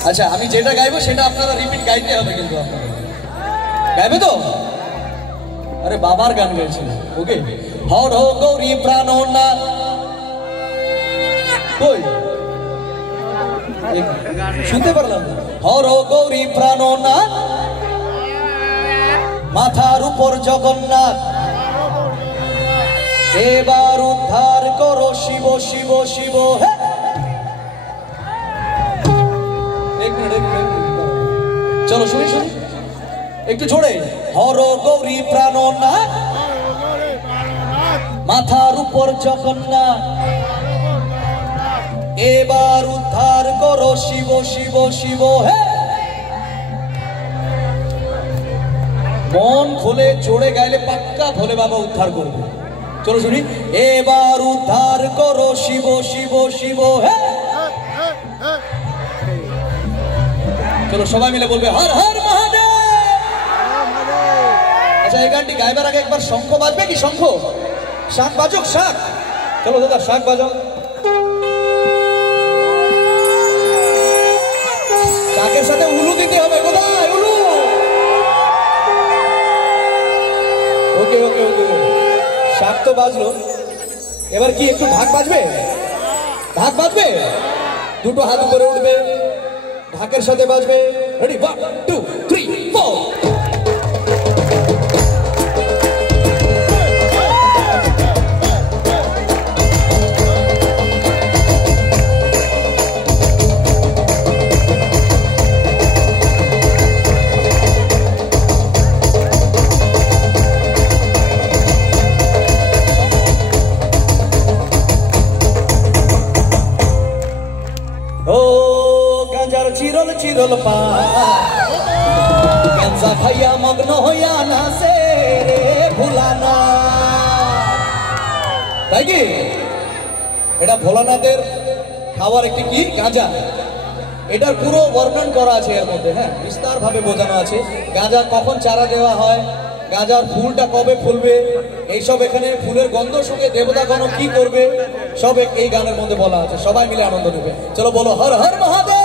আচ্ছা আমি যেটা গাইবো সেটা আপনারা রিপিট গাইতে হবে কিন্তু আপনারা গাইবে তো আরে বাবার গান গাইছেন ওকে হর হো গৌরী প্রাণনাথ কই শুনতে পারলাম হর হো গৌরী প্রাণনাথ মাথার উপর জগন্নাথ এবার উদ্ধার করো শিব শিব শিব হে চলো শুনি শুনি একটু জোরে হর গৌরী প্রাণনাথ মাথার উপর জগন্নাথ এবার উদ্ধার করো শিব শিব শিব হে মন খুলে জোরে গাইলে পাক্কা ভোলে বাবা উদ্ধার করবে চলো শুনি এবার উদ্ধার করো শিব শিব শিব হে চলো সবাই মিলে বলবে হর হর মহাদেব আচ্ছা এই গানটি গাইবার আগে একবার শঙ্খ বাজবে কি শঙ্খ শাক বাজুক শাক চলো দাদা শাক বাজাও শাকের সাথে উলু দিতে হবে কোথায় উলু ওকে ওকে ওকে শাক তো বাজলো এবার কি একটু ঢাক বাজবে ঢাক বাজবে দুটো হাত উপরে উঠবে ঢাকের সাথে বাজবে রেডি 1 2 3 4 চিরল চিরল পা গাঞ্জা খাইয়া মগ্ন হইয়া নাচে রে ভোলানা তাই কি এটা ভোলানাথের খাওয়ার একটি কি গাঁজা এটার পুরো বর্ণন করা আছে এর মধ্যে হ্যাঁ বিস্তার ভাবে বোঝানো আছে গাঁজা কখন চারা দেওয়া হয় গাঁজার ফুলটা কবে ফুলবে এইসব এখানে ফুলের গন্ধ শুকে দেবতাগণ কি করবে সব এই গানের মধ্যে বলা আছে সবাই মিলে আনন্দ নেবে চলো বলো হর হর মহাদেব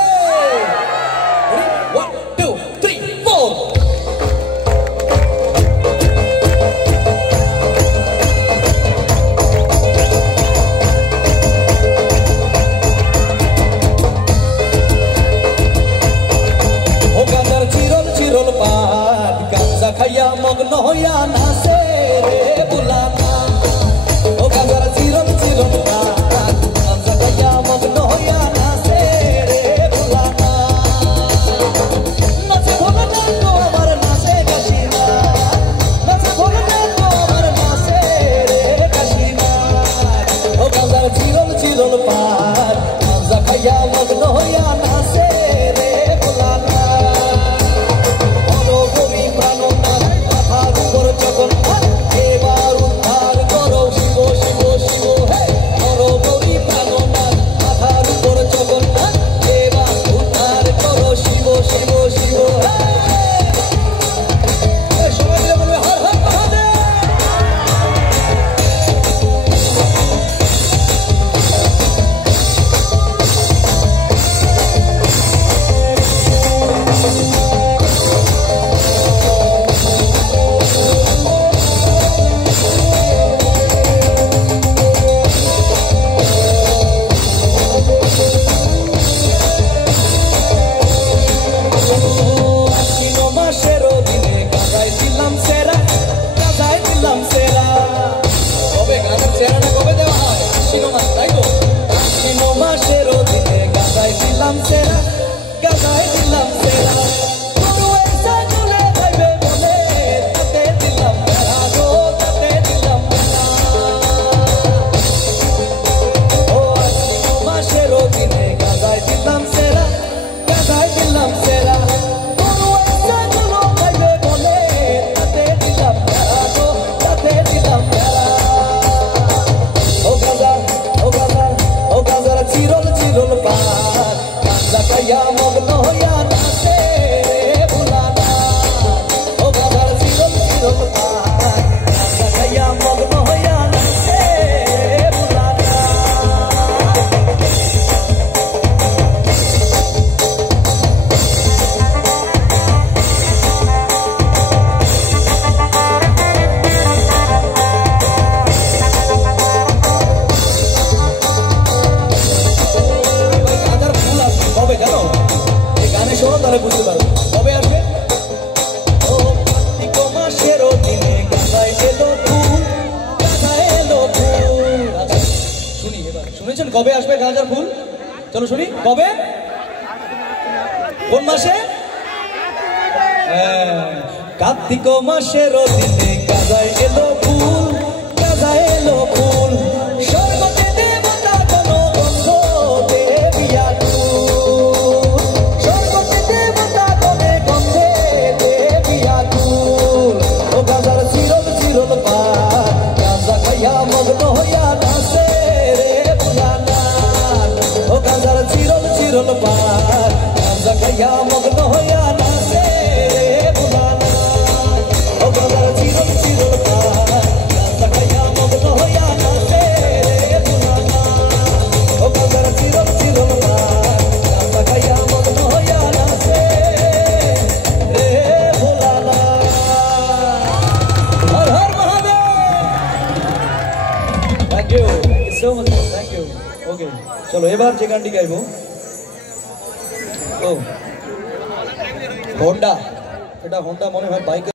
খাইয়া মগ্ন হইয়া নাচে রে বুলানা ও গাজার চিরল চিরল গাঞ্জা খাইয়া মগ্ন হইয়া নাচে রে বুলানা নাচে ভোলানা তো আমার নাচে কাশিনা নাচে ভোলানা তো আমার নাচে রে কাশিনা ও গাজার চিরল চিরল গাঞ্জা খাইয়া মগ্ন হইয়া নাচে রে বুলানা চলো শুনি কবে কোন মাসে কার্তিক মাসের দিনে গাজায় এলো ফুল স্বর্গতে দেবতা কোন গন্ধ দেবিয়া ফুল স্বর্গতে দেবতা কোনে গন্ধে দেবিয়া ফুল ও গাজার চিরল চিরল পার গাজা খাইয়া মগ্ন হইয়া নাচে রে ভোলানাথ ও গাজার চিরল চিরল পার গাজা খাইয়া মগ্ন হইয়া নাচে রে ভোলানাথ ও গাজার চিরল চিরল পার গাজা খাইয়া মগ্ন হইয়া নাচে রে ভোলানাথ ও গাজার চিরল চিরল পার গাজা খাইয়া মগ্ন হইয়া নাচে রে Bholanath Har Har Mahadev thank you so much thank you okay চলো এবার যে গানটি গাইবো ও হোন্ডা এটা হোন্ডা মনে হয় বাইক